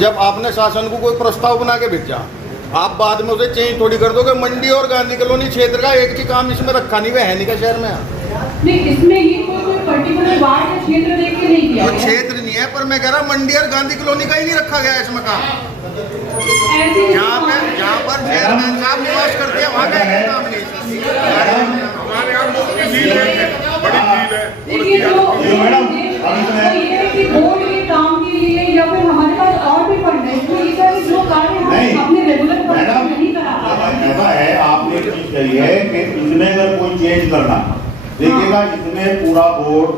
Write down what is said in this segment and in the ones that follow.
जब आपने शासन को कोई प्रस्ताव बना के भेजा, आप बाद में उसे चेंज थोड़ी कर दोगे। मंडी और गांधी कॉलोनी क्षेत्र का एक ही काम इसमें रखा नहीं हुआ है नहीं का शहर में। नहीं, इसमें ये कोई पर्टिकुलर वार्ड या क्षेत्र देख के नहीं किया वो क्षेत्र नहीं है, पर मैं कह रहा मंडी और गांधी कॉलोनी का ही नहीं रखा गया इसमें काम। जहाँ पर चेयरमैन साहब निवास करते हैं वहाँ का है काम नहीं। हमारे यहाँ मुफ्त की डील है, बड़ी डील है। देखिए कि बोर्ड के काम के लिए या फिर हमारे पास और भी फंड है, इसमें जो कार्य हम अपने रेगुलर नहीं करा ऐसा है, आपने चीज कही है कि इसमें अगर कोई चेंज करना देखिएगा, इसमें पूरा बोर्ड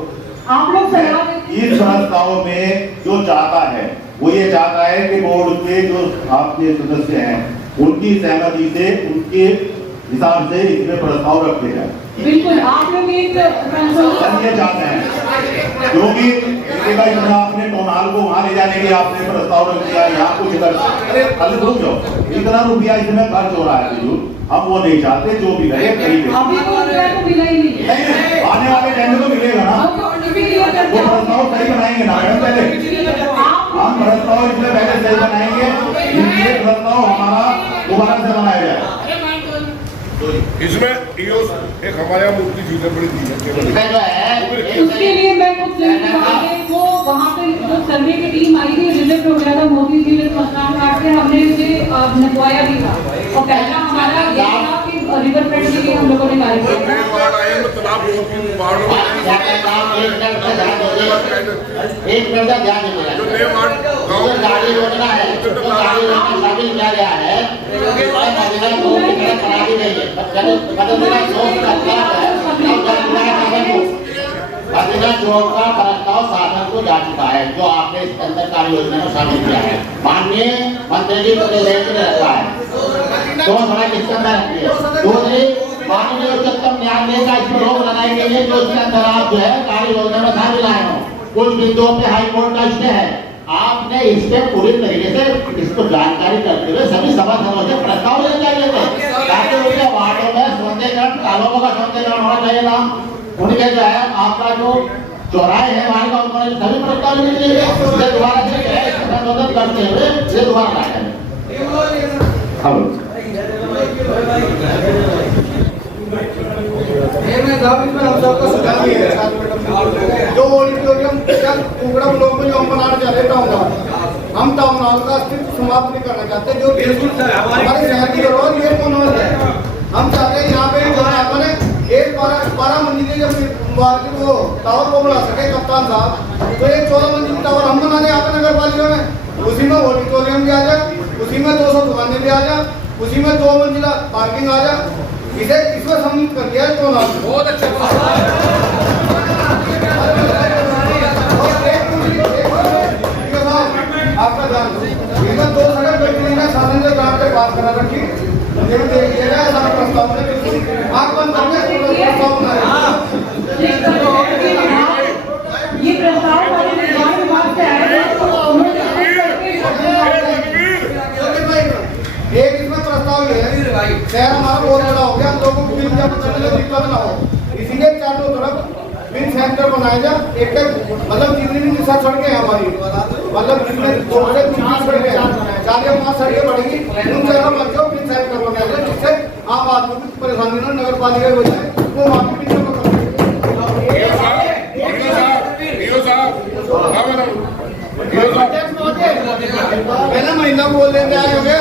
आप लोग इस प्रस्ताव में जो चाहता है वो ये चाहता है कि बोर्ड के जो आपके सदस्य हैं उनकी सहमति से उनके हिसाब से इसमें प्रस्ताव रखे जाए। बिल्कुल, आप लोग एक ये चाहते हैं क्योंकि इतना आपने टोनाल को वहाँ ले जाने के लिए आपने प्रस्ताव रख दिया, यहाँ कुछ कर रुक जाओ, इतना रुपया इसमें खर्च हो रहा है फिजूल, हम वो नहीं चाहते। जो भी है अभी तो मिला ही नहीं, आने वाले टाइम में तो मिलेगा ना, वो प्रस्ताव सही बनाएंगे ना मैडम। पहले हम प्रस्ताव इसमें पहले सही बनाएंगे, ये प्रस्ताव हमारा दोबारा से बनाया जाए। इसमें एक हमारे यहाँ मूर्ति जी बड़ी दी उसके लिए मैं कुछ वो वहाँ पे जो सर्वे की टीम आई थी, रिजेक्ट हो गया था मोदी जी ने स्मशान घाट से, हमने उसे नपवाया भी था। और पहला हमारा ये था कि रिवर फ्रंट के लिए हम लोगों ने कार्य किया। एक मिनट का ध्यान दीजिएगा, जो गाड़ी योजना है, जो गाड़ी योजना शामिल किया गया है, बना दी गई है। चौक का प्रस्ताव शासन को जा चुका है, जो आपने इसके अंदर कार्य योजना में शामिल किया है। माननीय मंत्री जी को रखा है, तो थोड़ा किसके अंदर रखिए। दूसरी, माननीय उच्चतम न्यायालय का इस पर रोक लगाई गई है, जो इसके अंदर आप जो है कार्य योजना में शामिल आए हो। कुछ बिंदुओं पे हाई कोर्ट का स्टे है, आपने इसके पूरी तरीके से इसको जानकारी करते हुए सभी सभासदों से प्रस्ताव लेने चाहिए थे, ताकि उनके वार्डों में सौंदर्यीकरण, तालाबों का सौंदर्यीकरण होना चाहिए था। उनके जो है आपका जो चौराहे है वहाँ का उन्होंने सभी प्रस्ताव लेने चाहिए, उसे दोबारा से संशोधन करते हुए ये दोबारा लाया है। जो ऑडिटोरियम टुकड़ा ब्लॉक में जो हम बनाना चाहते टाउन हॉल, हम टाउन हॉल का अस्तित्व समाप्त नहीं करना चाहते। जो हमारे शहर की जरूरत ये कौन है, हम चाहते हैं यहाँ पे जो है अपने एक 12 मंजिली जब वो टावर को बना सके कप्तान साहब, तो एक 14 मंजिली टावर हम बना दें यहाँ पे नगर पालिका में, उसी में ऑडिटोरियम भी आ जाए, उसी में 200 दुकानें भी आ जाए, उसी में 2 मंजिला पार्किंग आ जाए। इसे इसमें सम्मिलित कर दिया है। बहुत अच्छा आपका ध्यान, इसमें 2 सड़क बैठने का साधन से ग्राम के पास करा रखी, देखिएगा ऐसा प्रस्ताव है, आग बंद करके प्रस्ताव ये प्रस्ताव हमारे निर्माण विभाग से आया है। एक इसमें प्रस्ताव ये है, शहर हमारा बहुत बड़ा हो गया, लोगों को बिल जमा करने में दिक्कत ना हो, इसीलिए चारों तरफ बिल सेंटर बनाया जाए। एक मतलब जितनी भी दिशा सड़कें हैं हमारी, मतलब जितने 2 से 3 सड़कें 4 या 5 सड़कें बढ़ेंगी, उन जगह पर जो बिल सेंटर बनाया जाए, जिससे आम आदमी को परेशानी न, नगर पालिका की बजाय वो वहाँ की बिल जमा कर। पहले महीना बोल देते आए होंगे।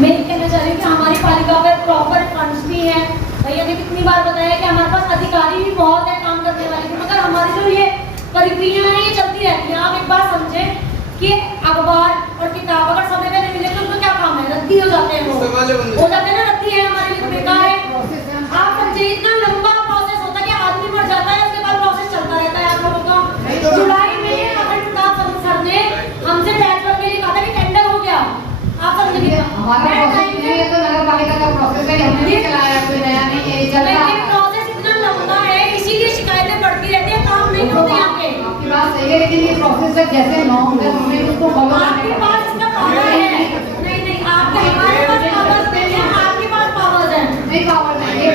मैं कहना चाह रही हूँ कि हमारी पालिका में प्रॉपर फंड्स भी हैं। भैया ने कितनी बार बताया कि हमारे पास अधिकारी भी बहुत है काम करने वाले, मगर हमारी जो ये प्रक्रिया है ये चलती रहती है। आप एक बार समझें कि अखबार और किताब अगर समय पे नहीं मिले तो उनको क्या काम है, रद्दी हो जाते हैं, हो जाते हैं ना, रद्दी है हमारे लिए बेकार है। आप समझे इतना लंबा प्रोसेस होता है कि आदमी मर जाता है, उसके बाद प्रोसेस चलता रहता है आप लोगों का। जुलाई में अखंड प्रताप सर ने हमसे टैक्स वर्क के लिए कहा था कि टेंडर हो गया, आप समझिए हमारा तो नगर पालिका का प्रोसेस है, हमने नहीं चलाया, कोई नया नहीं है, चल रहा है। प्रोसेस इतना लंबा है, इसीलिए शिकायतें बढ़ती रहती है, काम नहीं होते यहाँ पे। आपकी बात सही है, लेकिन ये प्रोसेस है जैसे नॉर्म है, हमें उसको फॉलो आपके पास इसका पावर है। नहीं आपके हमारे पास पावर नहीं है, आपके पास पावर है। नहीं पावर नहीं है,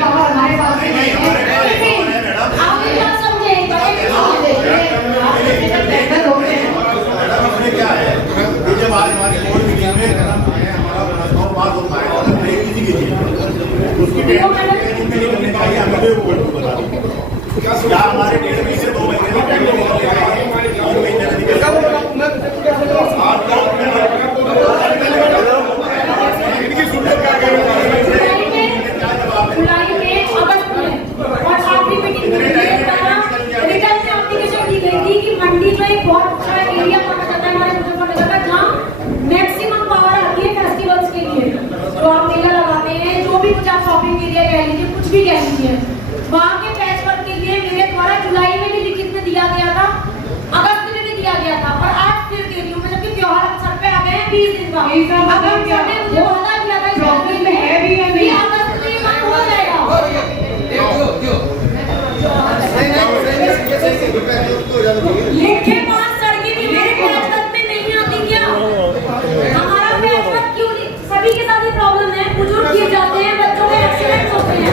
उसकी ट्रेनिंग चाहिए हमें तो वो बता दीजिए क्या हमारे 1.5 महीने 2 महीने में ट्रेनिंग निकल जाएगी 3 महीने में निकल जुलाई में अगस्त में और आखिरी मीटिंग में रिटर्न में एप्लीकेशन दी गई थी कि मंडी जो एक बहुत अच्छा एरिया माना जाता है हमारे मुजफ्फरनगर का जहाँ मैक्सिमम पावर आती है फेस्टिवल्स के लिए, तो आप मेला लगाते हैं, जो भी कुछ आप शॉपिंग एरिया कह लीजिए, कुछ भी कह लीजिए, वहाँ के पैच वर्क के लिए मेरे द्वारा जुलाई में भी लिखित में दिया गया था, अगस्त में भी दिया गया था और आज फिर दे रही हूँ मैं, जबकि त्योहार सर पे आ गए हैं 20 दिन का। अगर मुझे वादा किया था इस में है भी या नहीं, अगस्त में काम हो जाएगा। लेके 5 सड़कें भी मेरे पैच वर्क में नहीं आती क्या? हमारा पैच वर्क क्यों नहीं? सभी के साथ ये प्रॉब्लम है, बुजुर्ग गिर जाते हैं, बच्चों के एक्सीडेंट होते हैं।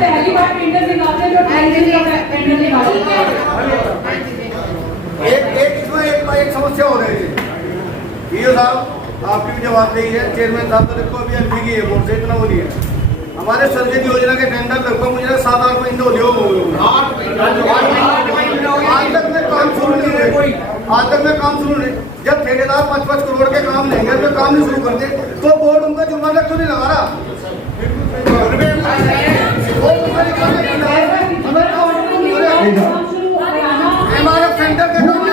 पहली बार टेंडर निकालते हैं जो 2.5 दिन का टेंडर निकालते हैं। एक समस्या हो रही थी वीओ साहब, आपकी भी जवाबदेही है, चेयरमैन साहब तो देखो अभी एमपी की है, बोर्ड से इतना वो नहीं है। हमारे सर्जरी योजना के टेंडर लगभग मुझे 7-8 महीने हो गए, आज तक में काम शुरू नहीं है, आज तक में काम शुरू नहीं। जब ठेकेदार 5-5 करोड़ के काम लेंगे तो काम नहीं शुरू करते, तो बोर्ड उनका जुर्माना क्यों नहीं लगा रहा? MRF सेंटर के काम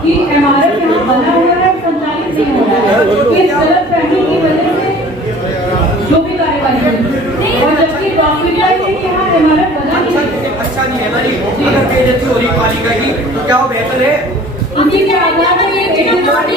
कि MRF यहाँ बना हुआ है, संचालित नहीं हो रहा है, इस गलतफहमी की वजह से जो भी कार्यवाही हुई, और जबकि डॉक्यूमेंट है कि यहाँ MRF बना नहीं है। अच्छा नहीं है ना ये, अगर बेइज्जती हो रही पालिका की तो क्या वो बेहतर है? उसी के आधार पर ये बेइज्जती करके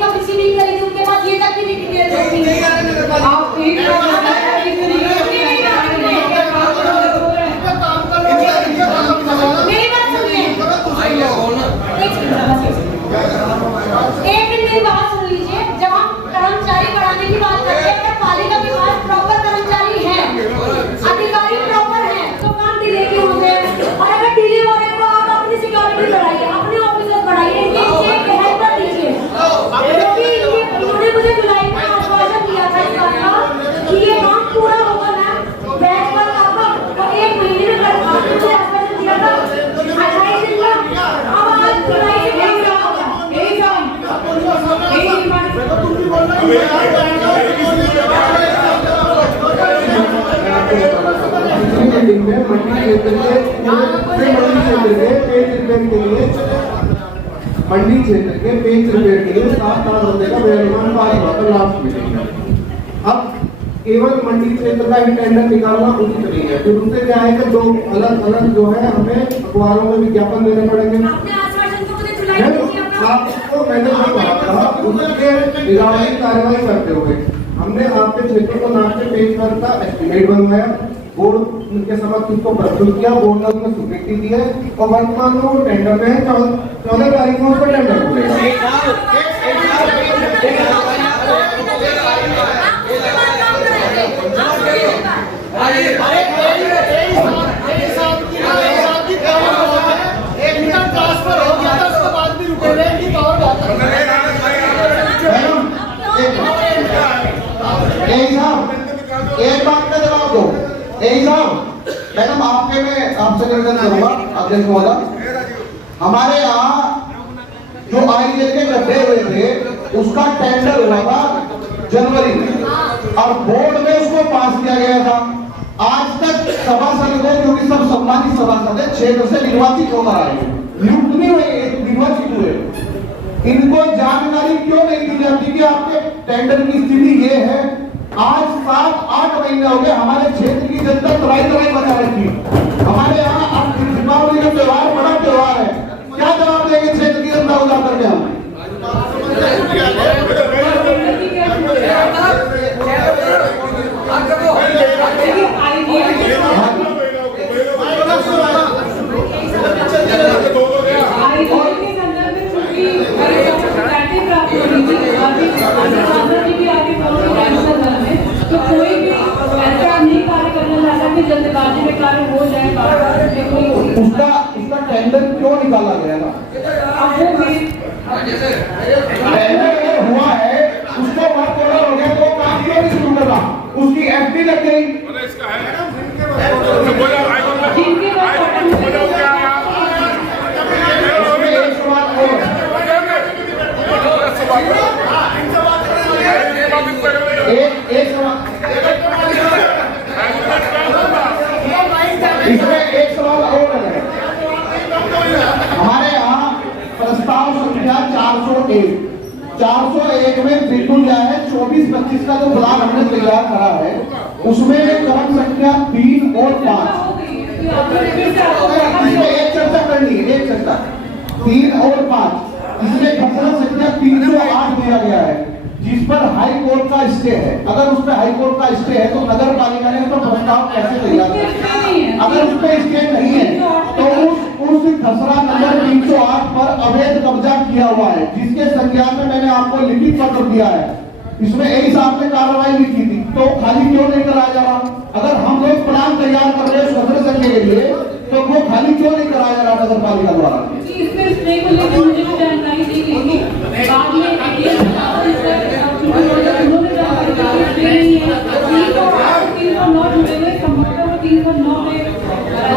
कब रिसीविंग करेगी, उनके पास ये तक भी डिटेल आप एक मेरी बात सुन लीजिए, जब हम कर्मचारी बढ़ाने की बात करते हैं, अगर पालिका के पास प्रॉपर कर्मचारी है, अधिकारी प्रॉपर है, तो काम डिले क्यों होते हैं? और अगर डिले हो रहे हैं तो आप अपनी सिक्योरिटी बढ़ाइए, अपने ऑफिसर्स बढ़ाइए, इनकी हेल्प दीजिए। उन्होंने मुझे जुलाई में आश्वासन दिया था इस बात का कि ये काम पूरा होगा ना, बैच पर आपका 1 महीने में कर मुझे आश्वासन दिया था 28 दिन का। अब आज जुलाई में मंडी क्षेत्र के पेज रिपेयर के लिए 7 लाख रुपए का व्यवधान पास हुआ था लास्ट मीटिंग में। अब केवल मंडी क्षेत्र का ही टेंडर निकालना उचित नहीं है, फिर उनसे क्या है कि 2 अलग-अलग जो है हमें अखबारों में विज्ञापन देने पड़ेंगे। आपको मैंने जो कहा था उसके निगरानी कार्रवाई करते हुए हमने आपके क्षेत्र को नाम से पेज पर का एस्टीमेट बनवाया, बोर्ड के समक्ष उसको प्रस्तुत किया, बोर्ड ने उसमें स्वीकृति दी है और वर्तमान में वो टेंडर में है, 14 तारीख में उसका टेंडर खुलेगा। एक बात का जवाब दो, मैडम आपके में आपसे निवेदन करूंगा अध्यक्ष महोदय, हमारे यहाँ जो आईएल के गड्ढे हुए थे उसका टेंडर हुआ था जनवरी में और बोर्ड में उसको पास किया गया था। आज तक सभासद है, क्योंकि सब सम्मानित सभासद है, क्षेत्र से निर्वाचित होकर आए हैं, नियुक्त नहीं हुए, निर्वाचित हुए। इनको जानकारी क्यों नहीं दी जाती कि आपके टेंडर की स्थिति ये है? आज 7-8 महीने हो गए, हमारे क्षेत्र की जनता तराई बचा रखी। हमारे यहाँ अब दीपावली का त्योहार बड़ा त्योहार है, क्या जवाब देंगे क्षेत्र की जनता को जाकर के हम? तो कोई भी ऐसा नहीं कार्य करना चाहता कि जल्दबाजी में कार्य हो जाए। उसका टेंडर क्यों निकाला गया था? अब वो भी टेंडर अगर हुआ है, उसको वर्क ऑर्डर हो गया तो काम क्यों नहीं शुरू करा? उसकी एफडी लग गई। जिनके इसमें एक सवाल और है। हमारे यहाँ प्रस्ताव संख्या 401 में बिल्कुल क्या है, 24-25 का जो प्लान हमने तैयार करा है, उसमें क्रम संख्या 3 और 5, इसमें एक चर्चा करनी है, एक चर्चा 3 और 5, इसमें खसरा संख्या 308 दिया गया है, जिस पर हाई कोर्ट का स्टे है। अगर उस पर हाई कोर्ट का स्टे है तो नगर पालिका ने उसका प्रस्ताव कैसे तैयार किया? अगर उस पर स्टे नहीं है तो उस खसरा नंबर 308 पर अवैध कब्जा किया हुआ है, जिसके संज्ञान में मैंने आपको लिखित पत्र दिया है। इसमें यही साहब ने कार्रवाई भी की थी, तो खाली क्यों नहीं कराया जा रहा? अगर हम लोग प्लान तैयार कर रहे हैं खसरे संज्ञा के लिए, तो वो खाली क्यों नहीं कराया जा रहा नगर पालिका द्वारा? इसमें स्टे को लेकर मुझे भी जानकारी दी गई थी। बाद में उन्होंने जानकारी दी कि स्टे नहीं है, 309 जुड़े हुए, संभवतः 309 में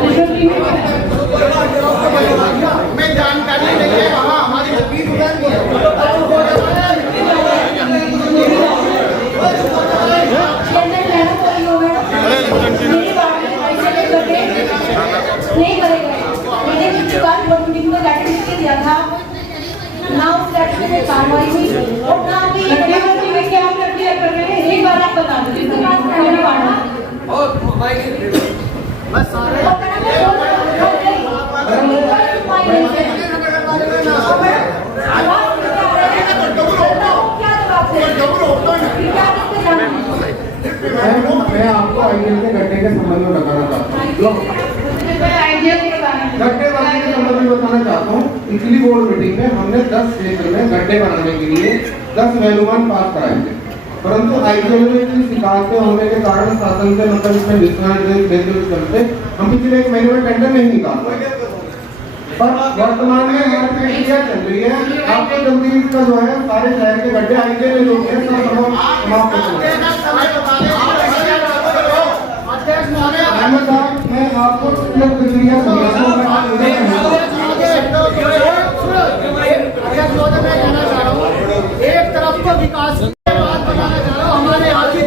रजिस्ट्री में हमें जानकारी नहीं है, वहाँ हमारी तकलीफ उधर नहीं नहीं करेगा। मैंने पिछली बार बोर्ड मीटिंग में लेटर लिख के दिया था, ना उस लेटर में कार्रवाई हुई और ना अभी में क्या प्रक्रिया कर रहे हैं, एक बार आप बता दीजिए। बस सारे मैं आपको आईडीएल के गड्ढे के संबंध में बताना चाहता हूँ, गड्ढे बनाने के संबंध में बताना चाहता हूँ। पिछली बोर्ड मीटिंग में हमने 10 क्षेत्र में गड्ढे बनाने के लिए 10 वैल्यूमान पास कराए थे, परंतु आईडीएल में इतनी शिकायतें होने के कारण शासन से मतलब इसमें डिस्काउंट देते हुए चलते हम पिछले 1 महीने में टेंडर नहीं निकाल पाए। पर वर्तमान में हमारी प्रक्रिया चल रही है, आपके जल्दी इसका जो है सारे शहर के गड्ढे आईडीएल में जो है सब समाप्त हो गए। मैं आपको प्रक्रिया एक तरफ को विकास की बात बताना चाह रहा हूँ, हमारे यहाँ की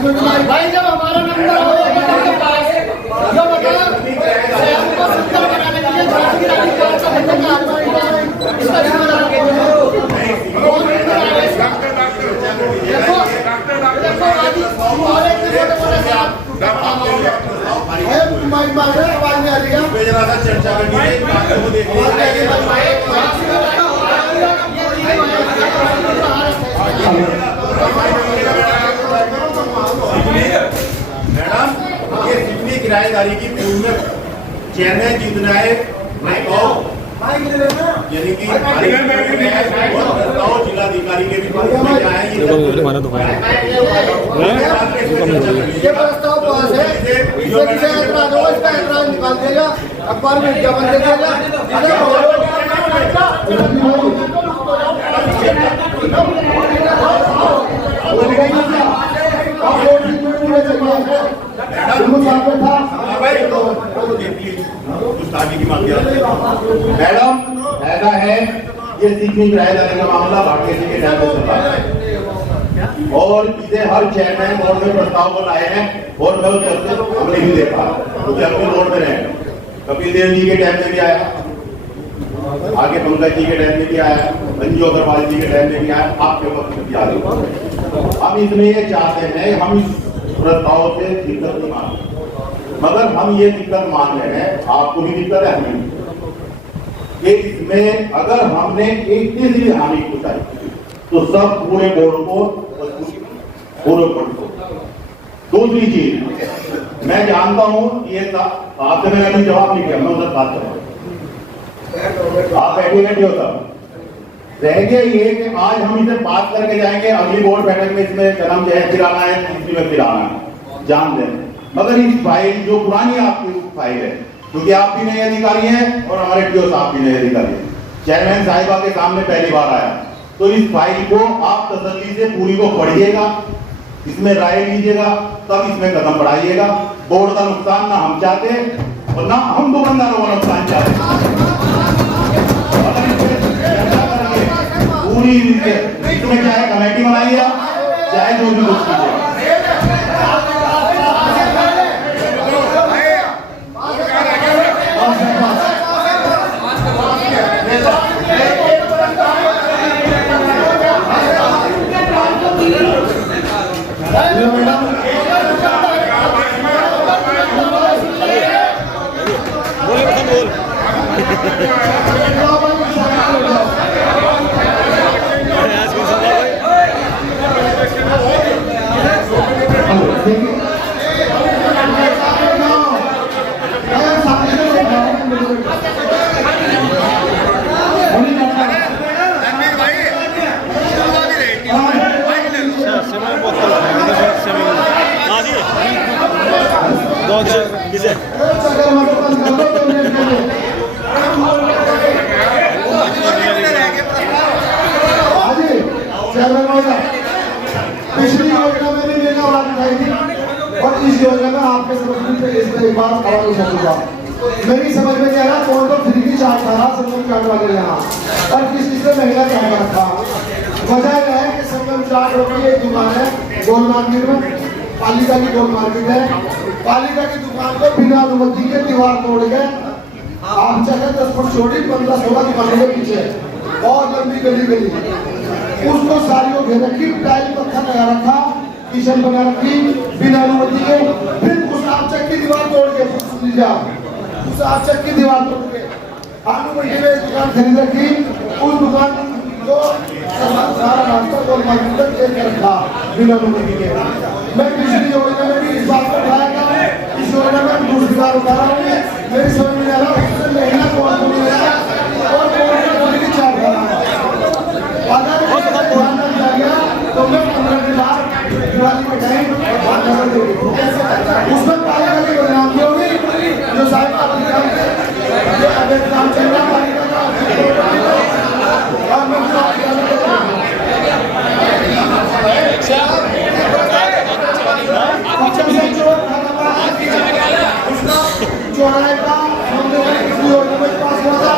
हमारे भाई जब हमारा नंबर होगा आपके पास जो बताओ हमको सत्ता बनाने के लिए झांसी रानी का इसका जिम्मेदार देखो आज हमारे आवाज में आ रही है, चर्चा मैडम, ये जितनी किराएदारी की पूर्व में चेयरमैन जीतना है, यानी कि जिलाधिकारी के भी ये प्रस्ताव पास है। जिससे जिसे ऐतराज होगा इसका ऐतराज निकाल देगा, अखबार में विज्ञापन दे देगा। मैडम ऐसा है, ये सीखने किराएदारी का मामला भारतीय जी के डैम में चल रहा है और इसे हर चेयरमैन बोर्ड में प्रस्ताव को लाए हैं और मैं उस चलते हमने भी देखा तो अपने रोड में रहे। कपिल देव जी के डैम में भी आया, आगे पंकज जी के डैम में भी आया, अंजू अग्रवाल जी के डैम में भी आया, आपके वक्त में भी आ गया। हम इसमें ये चाहते हैं, हम इस प्रस्ताव से दिक्कत नहीं मानते, मगर हम ये दिक्कत मान रहे हैं, आपको भी दिक्कत है हमें कि इसमें अगर हमने एक चीज भी हानि पहुंचाई तो सब पूरे बोर्ड को पूरे बोर्ड को। दूसरी चीज, मैं जानता हूं कि ये आपसे मैंने अभी जवाब नहीं किया, मैं उधर बात कर रहा हूं, आप बैठे बैठे हो तब रह गया ये कि आज हम इसे पास करके जाएंगे, अगली बोर्ड बैठक में इसमें जन्म जय फिराना है, तीसरी में फिराना है, जान दें। मगर इस फाइल जो पुरानी आपकी फाइल है, क्योंकि आप भी नए अधिकारी हैं और हमारे टीओ साहब भी नए अधिकारी हैं, चेयरमैन साहिबा के सामने पहली बार आया, तो इस फाइल को आप तसल्ली से पूरी को पढ़िएगा, इसमें राय लीजिएगा, तब इसमें कदम बढ़ाइएगा। बोर्ड का नुकसान ना हम चाहते और ना हम दुकानदारों का नुकसान चाहते। पूरी इसमें चाहे कमेटी बनाइए, चाहे जो भी कुछ कीजिए। पिछली योजना में भी मैंने आवाज उठाई थी और इस योजना में आपके समझ में इसमें एक बार खड़ा नहीं सकूंगा। मेरी समझ में नहीं आ रहा कौन तो फ्री की चार्ज खा रहा संगम चार्ट वाले यहाँ और किस चीज से महंगा चार्ज रखा। वजह यह है कि संगम चार्ट की एक दुकान है गोल मार्केट में, पालिका की गोल मार्केट है, पालिका की दुकान को बिना अनुमति के दीवार तोड़ के आप चाहे 10 फुट छोटी 15-16 दुकानों के पीछे और लंबी गली गली उसको सारियों घेर रखी, टाइल पत्थर लगा रखा, किचन बना रखी बिना अनुमति के। फिर उस आपचक की दीवार तोड़ के उस आपचक की दीवार तोड़ के आलू मंडी में एक दुकान खरीद रखी, उस दुकान को सारा रास्ता गोल मार्केट तक चेक रखा बिना अनुमति के। मैं पिछली योजना में भी इस बात को उठाया था, इस योजना में दूसरी बार उठा रहा हूँ। मेरी समझ में आ रहा उससे महंगा कौन को मिलेगा और कौन की चार्ज रहा है। अगर तो मैं 15 दिन बाद दिवाली मिठाई उसमें पालिका की बदनामी होगी जो साहब काम चल रहा पालिका का और मैं चौराहे का हमने पास हुआ था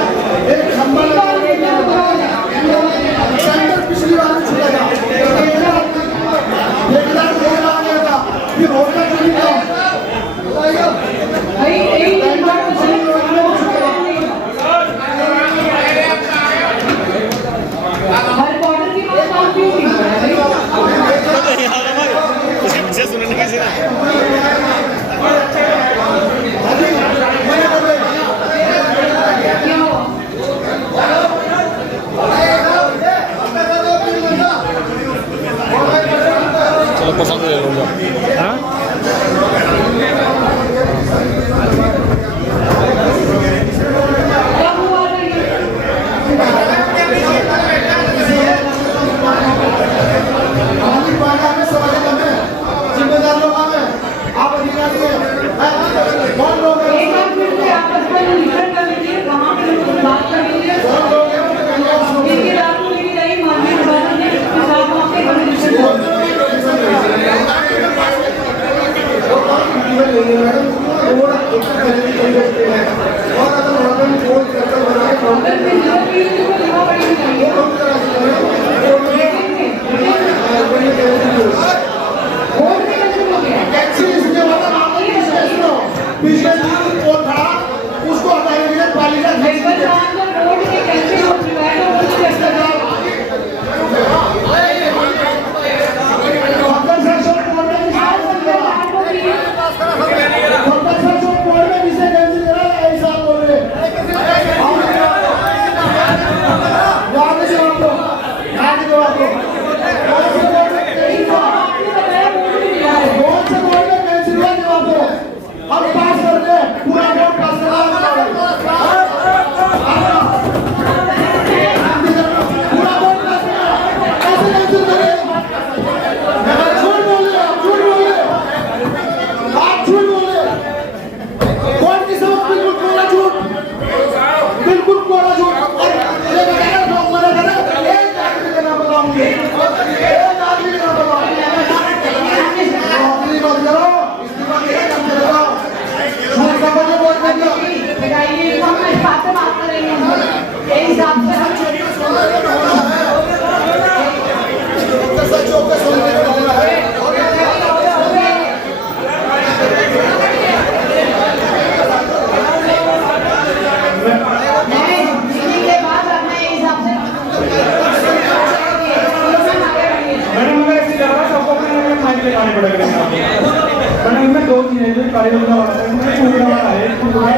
कार्य योजना बनाते हैं उन्हें पूरा बना है इसको पूरा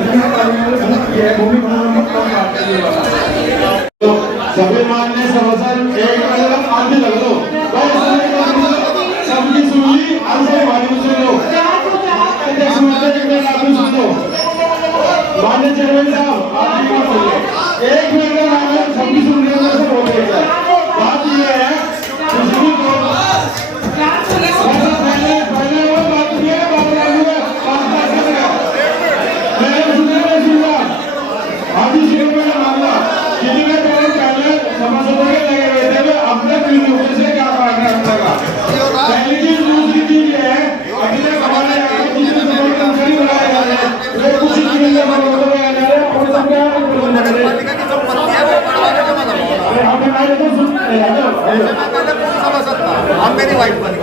इसमें कार्य योजना किया है वो भी बनाना कम काटते हैं। तो सभी मान्य सभासद एक मिनट आगे लग दो सबकी सुन ली आंसर वाली सुन लो सुन लो मान्य चेयरमैन साहब आपकी बात सुनिए एक मिनट का नाम है सबकी सुन रहे हैं बोल रहे बात ये है दूसरी पहले वो बात किया बात मैं सुनूंगा आदि शुरू में मामला जिनके पहले सभासदों के लगे हुए थे वे अपने बिंदु से क्या करना है पहली चीज दूसरी चीज है अगले हमारे कर्मचारी बनाए जा रहे हैं वे कुछ चीजें बनाए जा रहे हैं और सब क्या नगरपालिका की संपत्ति है वो बढ़वाने का मतलब हमें मैंने तो सुन पहले कौन सभासद था हम मेरी वाइफ बनी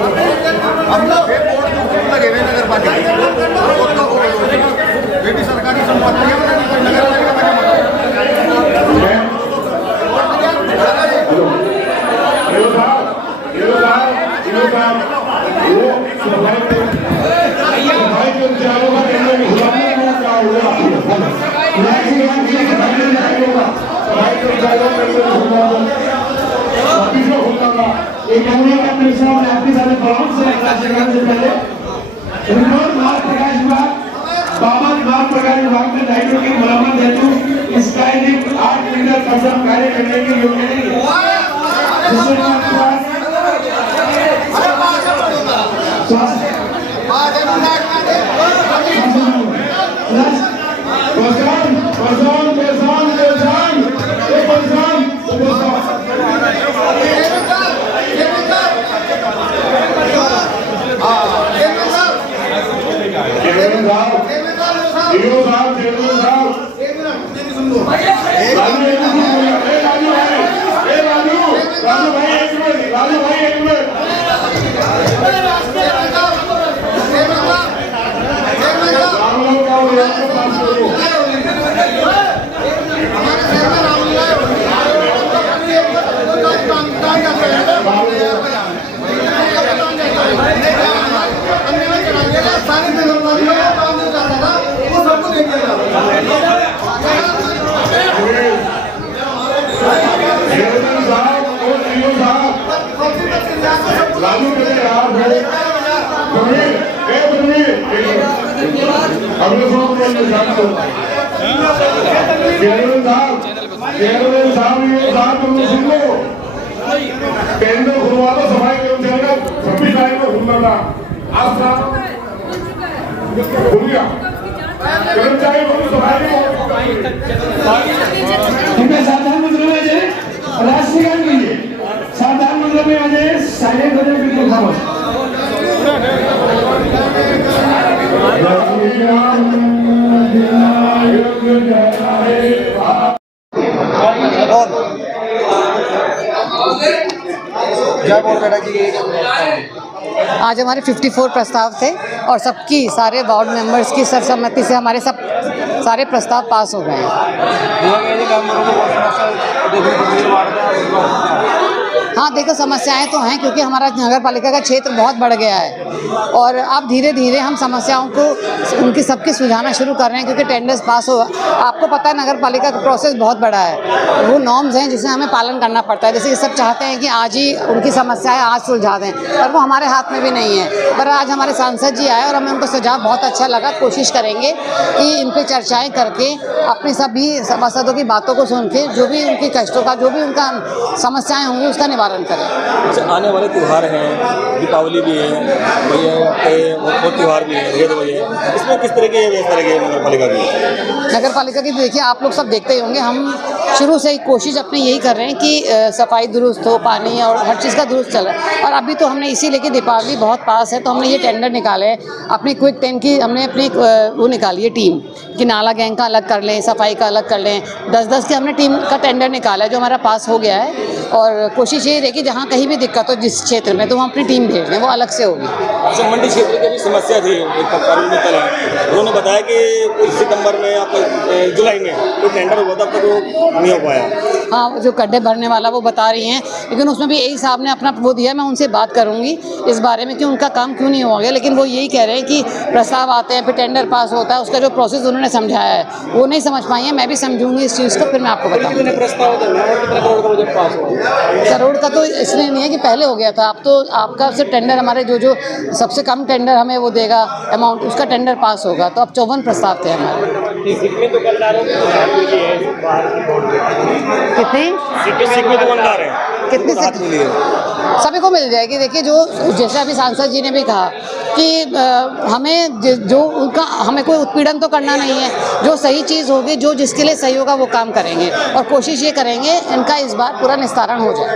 हम लोग लगे हुए नगरपालिका ये भी सरकारी संपत्ति है नगरपालिका का प्रकाश विभाग में दायित्व की मुलाकात हेतु इस कार्य 8 मीटर कसम कार्य करने के योग्य नहीं टेंडर खुलवा दो सफाई कर्मचारी का 26 तारीख को खुलना था आज खुल गया कर्मचारी को सफाई साधारण मतलब में जाए राष्ट्रीय लीजिए साधारण मतलब में आ जाए साइलेंट हो जाए बिल्कुल खामोश आज हमारे 54 प्रस्ताव थे और सबकी सारे वार्ड मेंबर्स की सर्वसम्मति से हमारे सब सारे प्रस्ताव पास हो गए हाँ देखो समस्याएं तो हैं क्योंकि हमारा नगर पालिका का क्षेत्र बहुत बढ़ गया है और अब धीरे धीरे हम समस्याओं को उनकी सबकी सुलझाना शुरू कर रहे हैं क्योंकि टेंडर्स पास हो आपको पता है नगर पालिका का प्रोसेस बहुत बड़ा है वो नॉर्म्स हैं जिसे हमें पालन करना पड़ता है जैसे कि सब चाहते हैं कि आज ही उनकी समस्याएं आज सुलझा दें पर वो हमारे हाथ में भी नहीं है पर आज हमारे सांसद जी आए और हमें उनको सुझाव बहुत अच्छा लगा कोशिश करेंगे कि इन पर चर्चाएँ करके अपनी सभी सभासदों की बातों को सुन के जो भी उनकी कष्टों का जो भी उनका समस्याएँ होंगी उसका निवारण करें। अच्छा आने वाले त्यौहार हैं दीपावली भी है और त्यौहार भी है इसमें किस तरह की व्यवस्था रहेगी नगर पालिका की देखिए आप लोग सब देखते ही होंगे हम शुरू से ही कोशिश अपनी यही कर रहे हैं कि सफाई दुरुस्त हो पानी और हर चीज़ का दुरुस्त चल रहा है और अभी तो हमने इसी लेके दीपावली बहुत पास है तो हमने ये टेंडर निकाले अपनी क्विक 10 की हमने अपनी वो निकाली है टीम कि नाला गैंग का अलग कर लें सफाई का अलग कर लें 10-10 की हमने टीम का टेंडर निकाला है जो हमारा पास हो गया है और कोशिश ये रहेगी जहाँ कहीं भी दिक्कत हो जिस क्षेत्र में तो हम अपनी टीम भेज दें, वो अलग से होगी। अच्छा, मंडी क्षेत्र की भी समस्या थी, एक कार्य निकल है, उन्होंने बताया कि सितंबर में या जुलाई में कोई टेंडर हुआ था, अब तक वो नहीं हो पाया। हाँ, जो गड्ढे भरने वाला वो बता रही हैं, लेकिन उसमें भी यही साहब ने अपना वो दिया, मैं उनसे बात करूंगी इस बारे में कि उनका काम क्यों नहीं हो गया, लेकिन वो यही कह रहे हैं कि प्रस्ताव आते हैं, फिर टेंडर पास होता है, उसका जो प्रोसेस उन्होंने समझाया है वो नहीं समझ पाई है। मैं भी समझूंगी इस चीज़ को, फिर मैं आपको बताऊंगी। करोड़ का तो इसलिए नहीं है कि पहले हो गया था, अब तो आपका सिर्फ टेंडर हमारे जो सबसे कम टेंडर हमें वो देगा अमाउंट, उसका टेंडर पास होगा, तो अब 54 प्रस्ताव थे हमारे। कितने दुकानदार हैं, कितने सभी को मिल जाएगी। देखिए, जो जैसे अभी सांसद जी ने भी कहा कि हमें जो उनका हमें कोई उत्पीड़न तो करना नहीं है, जो सही चीज़ होगी, जो जिसके लिए सही होगा वो काम करेंगे और कोशिश ये करेंगे इनका इस बार पूरा निस्तारण हो जाए।